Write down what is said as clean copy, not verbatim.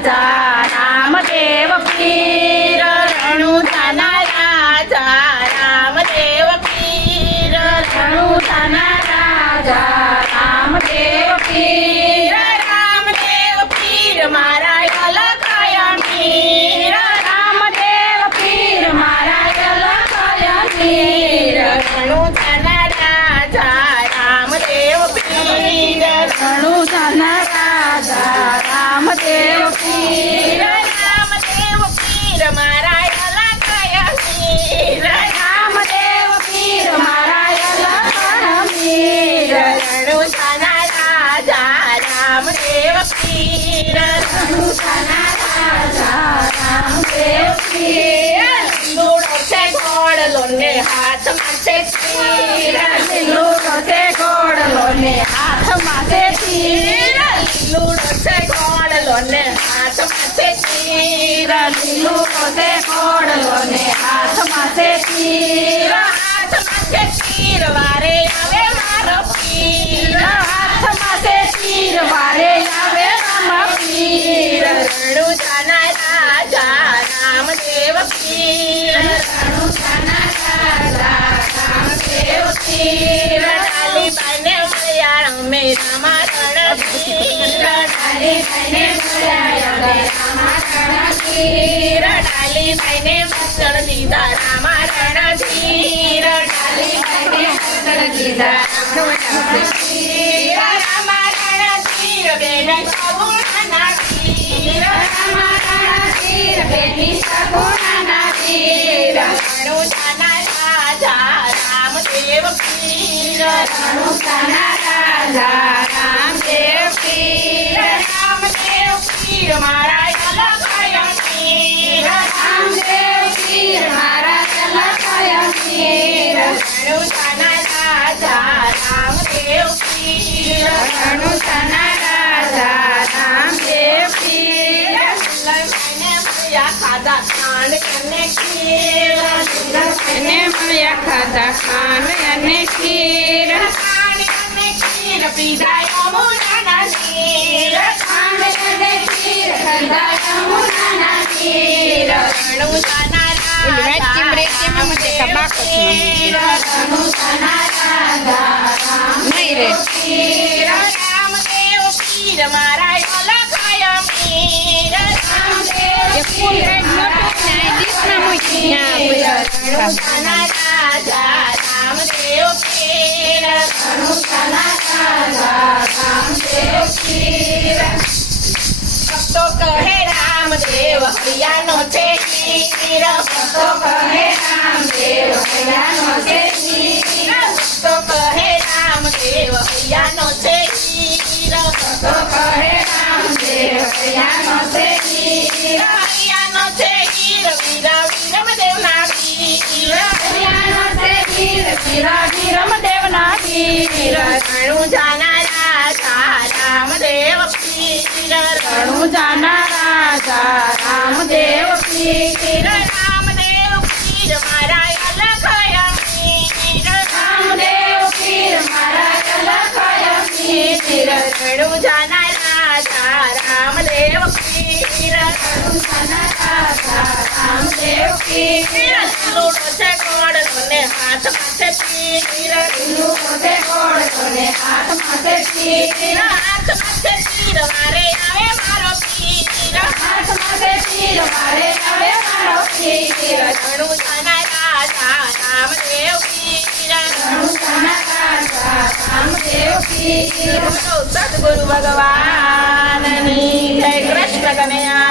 રાજા રામદેવ પીર રણુજાના રાજા રામદેવ પીર રણુજાના રાજા રામદેવ પીર મારા અલકાયા મીર રામદેવ પીર મારા અલકાયા મીર રણુજાના રાજા રામદેવ પીર રણુજાના રાજા રામદેવ પીર મારા અલકાયા મીર રામદેવ પીર મારા અલકાયા મીર રણુજાના રાજા રામદેવ પીર રણુજાના રાજા રામદેવ પીર લૂડો છે ઘોડલો ને હાથમાં છે તીર લૂડો છે ઘોડલો ને હાથમાં છે તીર લૂડો છે ઘોડલો ને હાથમાં છે તીર લૂડો છે ઘોડલો ને હાથમાં છે તીર હાથમાં છે તીર વારે આવે મારો પીર હાથમાં છે તીર વારે આવે મારો પીર રણુજાના રાજા રામદેવ પીર રણુજાના રાજા રામદેવ પીર ડાલીબાઈને મળ્યા રમે રામા રણધીર ડાલીબાઈને મળ્યા રમે રામા રણધીર ડાલીબાઈને મસ્તર દીધા રામા રણધીર ડાલીબાઈને મસ્તર દીધા રામા રણધીર બેન સગુણાના તીર રામા રણધીર બેની સગુણાના તીર રણુજાના રાજા રામદેવ પીર રણુજાના રાજા રામદેવ પીર મારા અલકાયા મીર રામદેવ પીર મારા અલકાયા મીર રણુજાના રાજા રામદેવ પીર રણુજાના રાજા રામદેવ પીર લઈને મળ્યા ખાધા ખાંડ અને ખીર લઈને મળ્યા ખાધા ખાંડ અને ખીર ખાંડ અને ખીર પીધા યમુનાના નીર ખાંડ અને ખીર પીધા યમુનાના નીર રણુજાના રાજા રામદેવ પીર રણુજાના રાજા રામદેવ પીર રામદેવ પીર મારા અલકાયા મીર રામદેવ પીર રણુજાના રાજા રામદેવ પીર રણુજાના રાજા રામદેવ પીર ભક્તો કહે રામદેવ હૈયાનો છે તીર ભક્તો કહે રામદેવ હૈયાનો છે તીર ભક્તો કહે રામદેવ હૈયાનો છે તીર ભક્તો કહે રામદેવ હૈયાનો છે તીર હૈયાનો છે વીર વીરમદેવના વીર હૈયાનો છે વીર વીરમદેવના વીર રણુજાના રાજા રામદેવ પીર રણુજાના રાજા રામદેવ પીર રામદેવ પીર મારા અલકાયા મીર રામદેવ પીર મારા અલકાયા મીર રણુજાના રાજા રામદેવ પીર રણુજાના રાજા રામદેવ પીર લૂડો છે ઘોડલો ને હાથમાં છે તીર લૂડો છે ઘોડલો ને હાથમાં છે તીર હાથમાં છે તીર વારે આવે મારો પીર હાથમાં છે તીર વારે આવે મારો પીર રણુજાના રાજા રામદેવ પીર રણુજાના રાજા રામદેવ પીર સદગુરુ ભગવાનની જય કૃષ્ણ કનૈયા